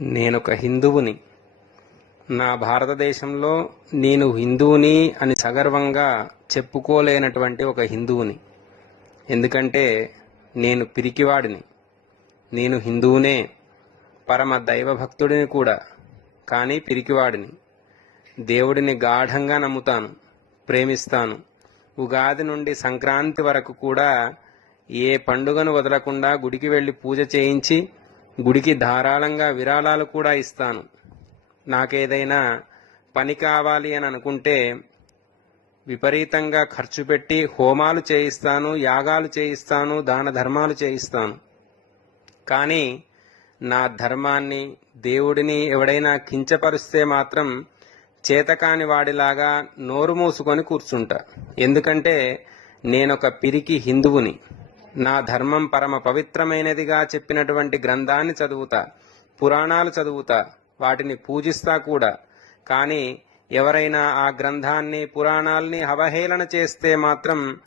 నేనొక హిందువుని. నా భారతదేశంలో నేను హిందువుని అని సగర్వంగా చెప్పుకోలేనటువంటి ఒక హిందువుని. ఎందుకంటే నేను పిరికివాడిని. నేను హిందువునే. పరమ దైవభక్తుడిని కూడా. కానీ పిరికివాడిని. దేవుడిని గాఢంగా నమ్ముతాను. ప్రేమిస్తాను. ఉగాది నుండి సంక్రాంతి వరకు కూడా ఏ పండుగను వదలకుండా గుడికి వెళ్ళి పూజ చేయించి గుడికి ధారాళంగా విరాళాలు కూడా ఇస్తాను. నాకేదైనా పని కావాలి అని అనుకుంటే విపరీతంగా ఖర్చు పెట్టి హోమాలు చేయిస్తాను యాగాలు చేయిస్తాను దాన ధర్మాలు చేయిస్తాను. కానీ నా ధర్మాన్ని దేవుడిని ఎవడైనా కించపరిస్తే మాత్రం చేతకాని వాడిలాగా నోరు మూసుకొని కూర్చుంటా. ఎందుకంటే నేనొక పిరికి హిందువుని. నా ధర్మం పరమ పవిత్రమైనదిగా చెప్పినటువంటి గ్రంథాన్ని చదువుతా పురాణాలు చదువుతా వాటిని పూజిస్తా కూడా. కానీ ఎవరైనా ఆ గ్రంథాన్ని పురాణాల్ని అవహేళన చేస్తే మాత్రం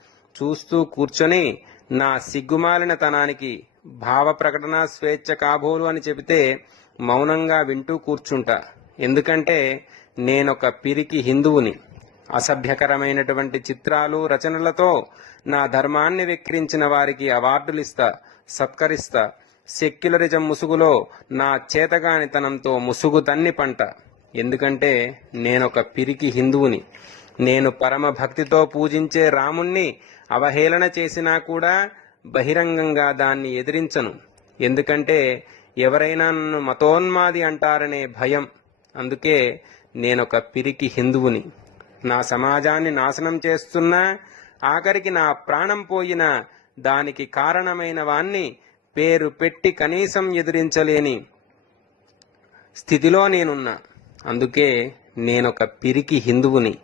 చూస్తూ కూర్చొని నా సిగ్గుమాలిన తనానికి భావ ప్రకటన స్వేచ్ఛ కాబోలు అని చెబితే మౌనంగా వింటూ కూర్చుంటా. ఎందుకంటే నేనొక పిరికి హిందువుని. అసభ్యకరమైనటువంటి చిత్రాలు రచనలతో నా ధర్మాన్ని వెక్కిరించిన వారికి అవార్డులిస్తా సత్కరిస్తా. సెక్యులరిజం ముసుగులో నా చేతగానితనంతో ముసుగు తన్ని పంట. ఎందుకంటే నేనొక పిరికి హిందువుని. నేను పరమ భక్తితో పూజించే రాముణ్ణి అవహేళన చేసినా కూడా బహిరంగంగా దాన్ని ఎదిరించను. ఎందుకంటే ఎవరైనా నన్ను మతోన్మాది అంటారనే భయం. అందుకే నేనొక పిరికి హిందువుని. నా సమాజాన్ని నాశనం చేస్తున్నా ఆఖరికి నా ప్రాణం పోయిన దానికి కారణమైన వాణ్ణి పేరు పెట్టి కనీసం ఎదిరించలేని స్థితిలో నేనున్నా. అందుకే నేనొక పిరికి హిందువుని.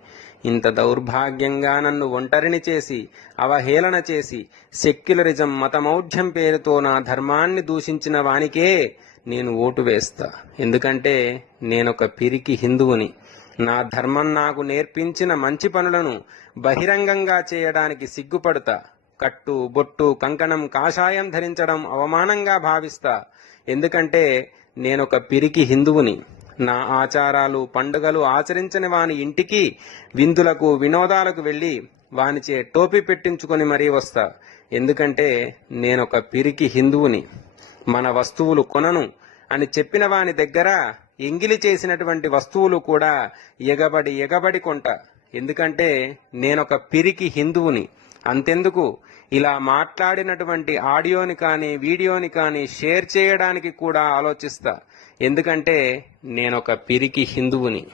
ఇంత దౌర్భాగ్యంగా నన్ను ఒంటరిని చేసి అవహేళన చేసి సెక్యులరిజం మతమౌఢ్యం పేరుతో నా ధర్మాన్ని దూషించిన వానికే నేను ఓటు వేస్తా. ఎందుకంటే నేనొక పిరికి హిందువుని. నా ధర్మం నాకు నేర్పించిన మంచి పనులను బహిరంగంగా చేయడానికి సిగ్గుపడతా. కట్టు బొట్టు కంకణం కాషాయం ధరించడం అవమానంగా భావిస్తా. ఎందుకంటే నేనొక పిరికి హిందువుని. నా ఆచారాలు పండుగలు ఆచరించని వాని ఇంటికి విందులకు వినోదాలకు వెళ్ళి వానిచే టోపీ పెట్టించుకొని మరీ వస్తా. ఎందుకంటే నేనొక పిరికి హిందువుని. మన వస్తువులు కొనను అని చెప్పిన వాని దగ్గర ఎంగిలి చేసినటువంటి వస్తువులు కూడా ఎగబడి ఎగబడి కొంట. ఎందుకంటే నేనొక పిరికి హిందువుని. అంతెందుకు? ఇలా మాట్లాడినటువంటి ఆడియోని కానీ వీడియోని కానీ షేర్ చేయడానికి కూడా ఆలోచిస్తా. ఎందుకంటే నేనొక పిరికి హిందువుని.